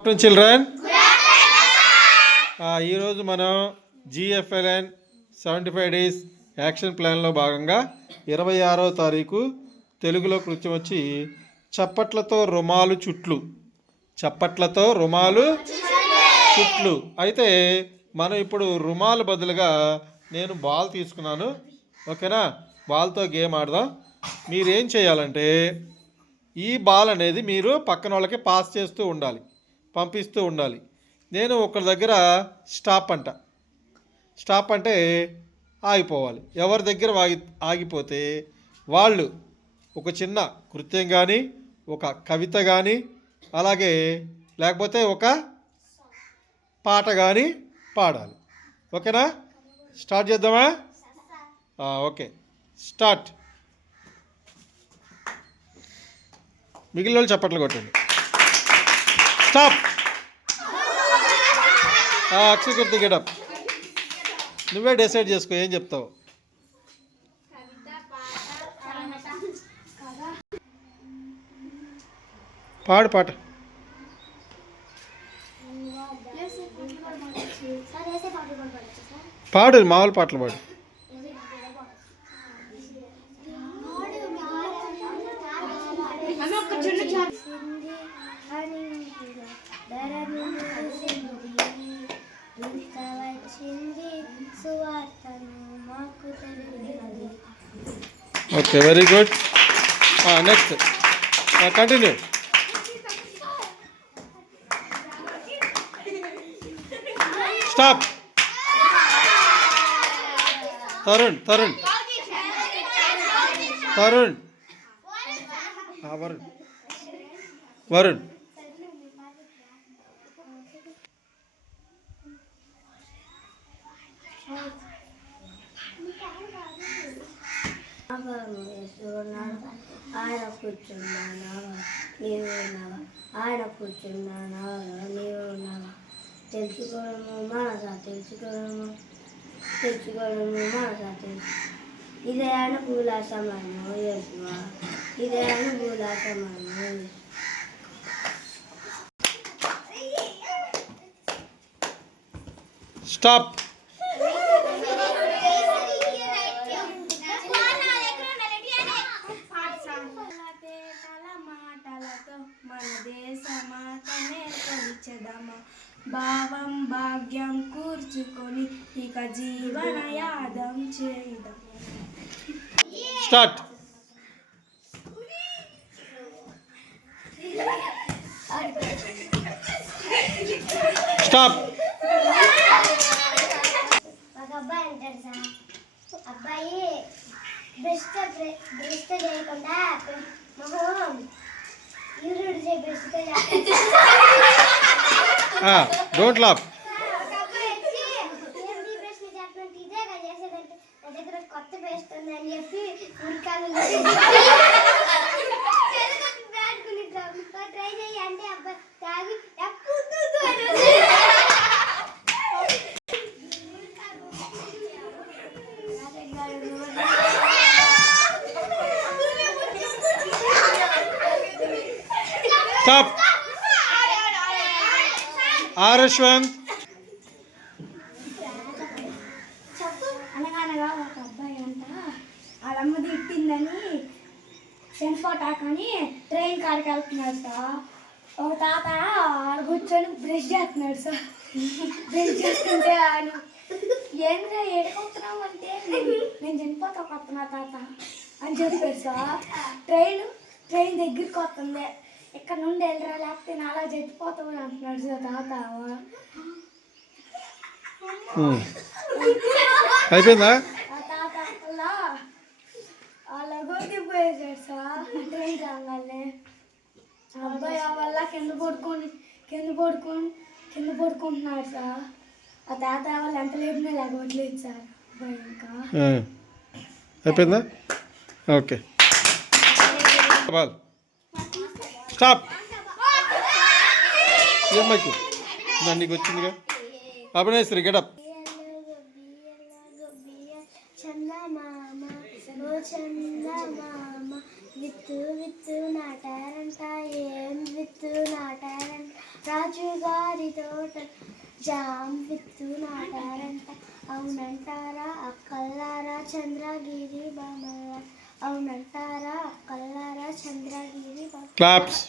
Afternoon children. ఈరోజు మనం GFLN 75 days action ప్లాన్లో భాగంగా 26వ తారీఖు తెలుగులో కృత్యం వచ్చి చప్పట్లతో రుమాలు చుట్లు. చప్పట్లతో రుమాలు చుట్లు. అయితే మనం ఇప్పుడు రుమాలు బదులుగా నేను బాల్ తీసుకున్నాను. ఓకేనా? బాల్తో గేమ్ ఆడదాం. మీరేం చేయాలంటే ఈ బాల్ అనేది మీరు పక్కన వాళ్ళకి పాస్ చేస్తూ ఉండాలి, పంపిస్తూ ఉండాలి. నేను ఒకరి దగ్గర స్టాప్ అంటే ఆగిపోవాలి. ఎవరి దగ్గర ఆగిపోతే వాళ్ళు ఒక చిన్న కృత్యం కానీ, ఒక కవిత కానీ, అలాగే లేకపోతే ఒక పాట కానీ పాడాలి. ఓకేనా? స్టార్ట్ చేద్దామా? Okay, start. మిగిలిన వాళ్ళు చప్పట్లు కొట్టండి. స్టాప్. అక్షయకీర్తి గెటప్. నువ్వే డిసైడ్ చేసుకో ఏం చెప్తావు. పాడు పాట. పాడు, మామూలు పాటలు పాడు. Okay, very good. Next continue. Stop. Tarun Varun. Varun. ఆయన కూర్చున్నావా నీవు ఉన్నావా, ఆయన కూర్చున్నావా నీవు ఉన్నావా, తెలుసుకోవడము మనసా తెలుసుకోవడము మనసా తెలుసు. ఇదే అనుకూల సమయము యేసువా, ఇదే అనుకూల సమయము. స్టాప్. మన దేశమాతనే కొలిచెదమా, భావం భాగ్యం కూర్చుకొని ఇక జీవన యాదం చేద్దాం. స్టార్ట్. స్టాప్. ఒక అబ్బాయి అంటాడు సార్, అబ్బాయి బ్రష్ చేయకుండా డోంట్ లాఫ్. కొత్త పేస్ట్ ఉందని చెప్పి ట్రై చేయి అంటే అబ్బాయి తాగి స్టాప్. యశ్వంత్. అనగా ఒక అబ్బాయి అంట వాళ్ళమ్మ తిట్టిందని సెన్ఫోటాకని ట్రైన్ కాడికి వెళ్తున్నాడు సార్. ఒక తాత కూర్చొని బ్రష్ చేస్తున్నాడు సార్. బ్రష్ చేస్తుంటే ఆయన ఏంద్రా ఎడుకొస్తున్నావు అంటే నేను చనిపోతా వస్తున్నా తాత అని చెప్పాడు సార్. ట్రైన్ దగ్గరికి వస్తుంది, ఇక్కడ నుండి వెళ్ళరా లేకపోతే నేను అలా చచ్చిపోతావు అంటున్నాడు సార్ తాత. అయిపోయిందా? తాత అలా కొట్టిపోయేసాడు సార్ ట్రైన్ రాగానే. అబ్బాయి వల్ల కింద పడుకుంటున్నాడు సార్. ఆ తాత వాళ్ళు ఎంత లేపినా లేకపోవట్లేదు సార్ అబ్బాయి. ఇంకా అయిపోయిందా? Okay, stop. ఏమైకు నీకు వచ్చిందిగా. అభినయశ్రీ గెటప్. విత్తు నాటారంట, ఏం విత్తు నాటారంట, రాజుగారి తోట జామ్ విత్తు నాటారంట, అవునంటారా అక్కల్లారా చంద్రగిరి బామల, అవునంటారా అక్కల్లారా చంద్రగిరి బామ. క్లాప్స్.